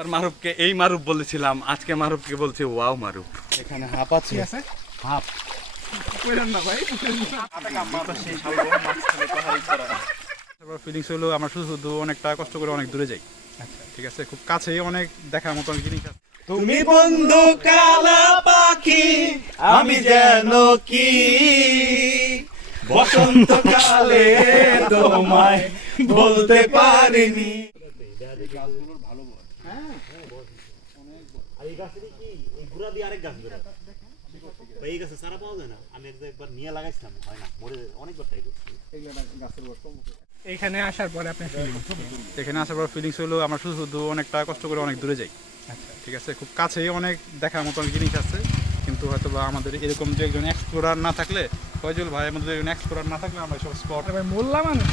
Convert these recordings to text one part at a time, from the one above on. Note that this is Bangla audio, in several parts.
আর মারুফকে এই মারুফ বলেছিলাম, আজকে মারুফকে বলছে ওয়াও মারুফ। এখানে হাঁপ আছে, হাঁপ ফিলিংস হলো আমরা শুধু অনেকটা কষ্ট করে অনেক দূরে যাই। আচ্ছা ঠিক আছে, খুব কাছেই অনেক দেখার মতো অনেক জিনিস আছে। তুমি বন্ধু কালা পাখি, আমি যেন কি বসন্তকালে তোমায় বলতে পারিনি। এখানে আসার পর ফিলিংস হলো আমরা শুধু অনেকটা কষ্ট করে অনেক দূরে যাই। আচ্ছা ঠিক আছে, খুব কাছেই অনেক দেখার মতো অনেক জিনিস আছে, কিন্তু হয়তো বা আমাদের এরকম যে একজন এক্সপ্লোরার না থাকলে, ফয়জুল ভাই আমাদের একজন এক্সপ্লোরার না থাকলে আমরা সব স্পট মোল্লা মানুষ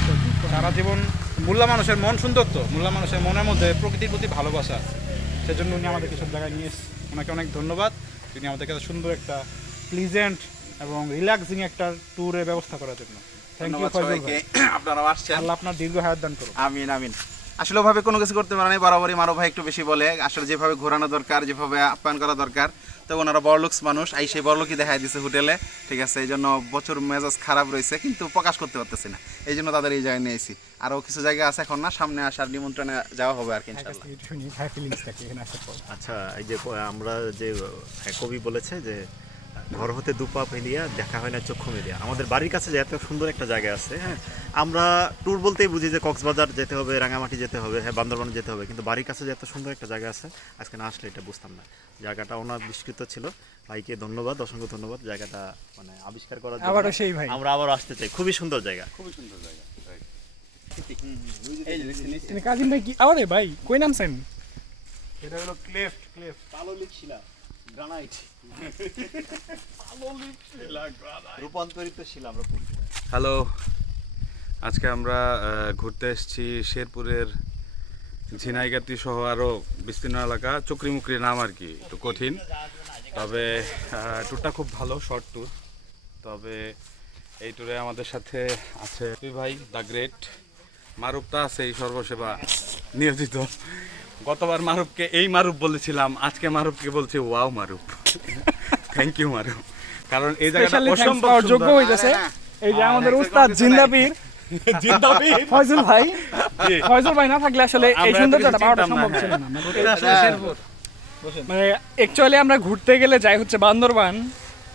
সারা জীবন, মোল্লা মানুষের মন সুন্দর, তো মোল্লা মানুষের মনের মধ্যে প্রকৃতির প্রতি ভালোবাসা আছে, সেজন্য উনি আমাদেরকে সব জায়গায় নিয়ে এসেছে। ওনাকে অনেক ধন্যবাদ, তিনি আমাদেরকে সুন্দর একটা প্লিজেন্ট এবং রিল্যাক্সিং একটা ট্যুরের ব্যবস্থা করার জন্য। থ্যাংক ইউ ফয়জুল ভাই, আপনারা আসছেন, আল্লাহ আপনার দীর্ঘ হায়াত দান করুন। আমিন আমিন। আসলে ওভাবে কোনো কিছু করতে পারে না, বরাবরই মারুফ ভাই একটু বেশি বলে, আসলে যেভাবে ঘোরানো দরকার, যেভাবে আপ্যায়ন করা দরকার, তো ওনারা বড়লোকস মানুষ, এই সেই বড়লোকই দেখাই দিচ্ছে হোটেলে, ঠিক আছে। এই জন্য প্রচুর মেজাজ খারাপ রয়েছে, কিন্তু প্রকাশ করতে পারতেছি না, এই জন্য তাদের এই জায়গায় নিয়েছি। আরও কিছু জায়গা আছে এখন না, সামনে আসার নিমন্ত্রণে যাওয়া হবে আর কি ইনশাআল্লাহ। আচ্ছা, এই যে আমরা যে কবি বলেছে যে ঘর হতে দুপা ফেলিয়া দেখা হয় না চক্ষু মেলিয়া, আমাদের বাড়ির কাছে যে এত সুন্দর একটা জায়গা আছে, হ্যাঁ, আমরা ট্যুর বলতেই বুঝি যে কক্সবাজার যেতে হবে, রাঙামাটি যেতে হবে, হ্যাঁ, বান্দরবান যেতে হবে, কিন্তু বাড়ির কাছে যে এত সুন্দর একটা জায়গা আছে, আজকে না আসলে এটা বুঝতাম না। জায়গাটা অনাবিষ্কৃত ছিল, ভাইকে ধন্যবাদ, অসংখ্য ধন্যবাদ জায়গাটা মানে আবিষ্কার করার জন্য। আবারও সেই ভাই, আমরা আবার আসতে চাই, খুবই সুন্দর জায়গা, খুবই সুন্দর জায়গা। কাজিম ভাই কি আরে ভাই কই নামছেন? এটা হলো ক্লেফট, পাললিক শিলা, গ্রানাইট, রূপান্তরিত শিলা আমরা। হ্যালো, আজকে আমরা ঘুরতে এসেছি শেরপুরের ঝিনাইগাতি সহ আরও বিস্তীর্ণ এলাকা, চক্রিমুকরি নাম আর কি, একটু কঠিন, তবে ট্যুরটা খুব ভালো, শর্ট ট্যুর। তবে এই ট্যুরে আমাদের সাথে আছে ভাই দ্য গ্রেট, মারুফটা আছে এই সর্বসেবা নিয়োজিত। গতবার মারুফকে এই মারুফ বলেছিলাম, আজকে মারুফকে বলছে ওয়াও মারুফ। থ্যাংক ইউ মারুফ, কারণ এই জায়গাটা অসম্ভব যোগ্য হইতেছে। এই যে আমাদের উস্তাদ জিন্দাবীর ফয়জুল ভাই, ফয়জুল ভাই না থাকলে আসলে এই সৌন্দর্যটা পাওয়াটা সম্ভব ছিল না। মানে অ্যাকচুয়ালি আমরা ঘুরতে গেলে যাই হচ্ছে বান্দরবান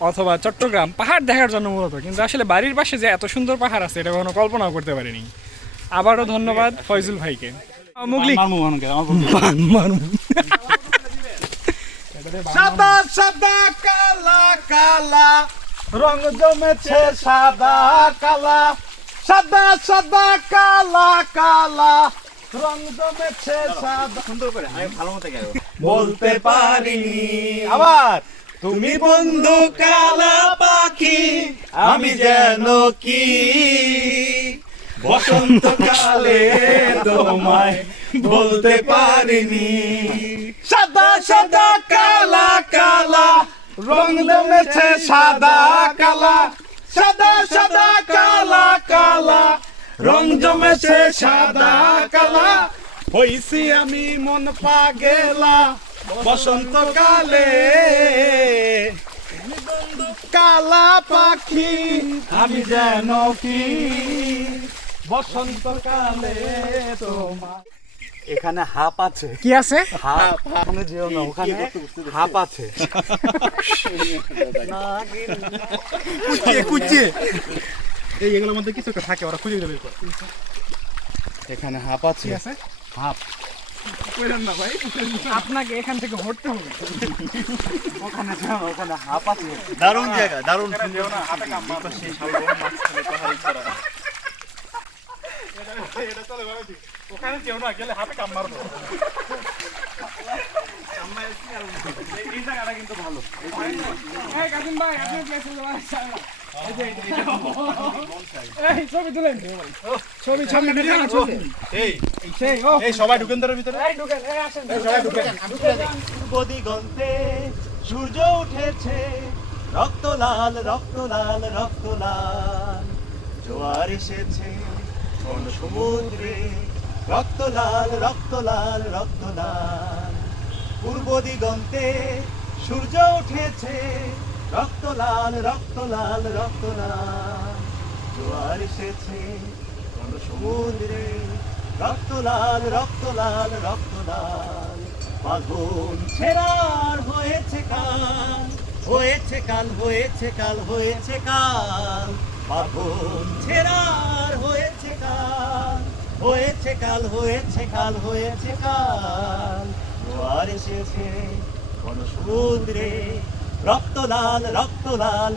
অথবা চট্টগ্রাম পাহাড় দেখার জন্য মূলত, কিন্তু আসলে বাড়ির পাশে যে এত সুন্দর পাহাড় আছে এটা কখনো কল্পনাও করতে পারিনি। আবারও ধন্যবাদ ফয়জুল ভাইকে। সাদা সাদা কালা কালা রং জমেছে, সাদা কালা, সাদা সাদা কালা কালা রং জমেছে, সাদা। সুন্দর করে আমি ভালো মতো গাইবো। বলতে পারিনি আবার তুমি বন্ধু কালা পাখি, আমি যেন কি বসন্তকালে তোমায় বলতে পারিনি। সাদা সাদা কালা কালা রং জমেছে, সাদা কালা, সাদা সাদা কালা কালা রং জমেছে, সাদা কালা হইছি আমি মন পাগেলা বসন্তকালে। কালা পাখি আমি যেন কি বসন্তকালে তোমার। এখানে হাঁপ আছে, কি আছে? হাঁপ, ওখানে যেও না, ওখানে হাঁপ আছে। কুচিয়ে এইগুলোর মধ্যে কিছু একটা থাকে, ওরা খুঁজে দেবে। এখানে হাঁপ আছে, হাঁপ। আপনাকে এখান থেকে হটতে হবে, ওখানে যেও না, ওখানে হাঁপ আছে। দারুণ জায়গা, দারুণ ওখানে যেও না, গেলে হাতে কাম মারবো। এই জায়গাটা কিন্তু ভালো। কাজিম ভাই আপনি ছবি তুলেন, ছবি ছবি এই সবাই ঢুকেন তোর ভিতরে, সবাই ঢুকেন। দিগন্তে সূর্য উঠেছে, রক্ত লাল রক্ত লাল রক্ত লাল, জোয়ার এসেছে কোন সমুদ্রে, রক্ত লাল রক্ত লাল রক্ত লাল। দিগন্তে সূর্য উঠেছে, রক্ত লাল রক্ত লাল রক্ত লাল। জোয়ার এসেছে কোন সমুদ্রে, রক্ত লাল রক্ত লাল রক্ত লাল। ফাল্গুন ছেড়ার হয়েছে কাল, হয়েছে কাল হয়েছে কাল হয়েছে কাল। ফাল্গুন ছেড়ার হয়েছে কাল, হয়েছে কাল হয়েছে কাল হয়েছে কাল। জোয়ার এসেছে কোন সমুদ্রে, রক্ত লাল রক্ত লাল।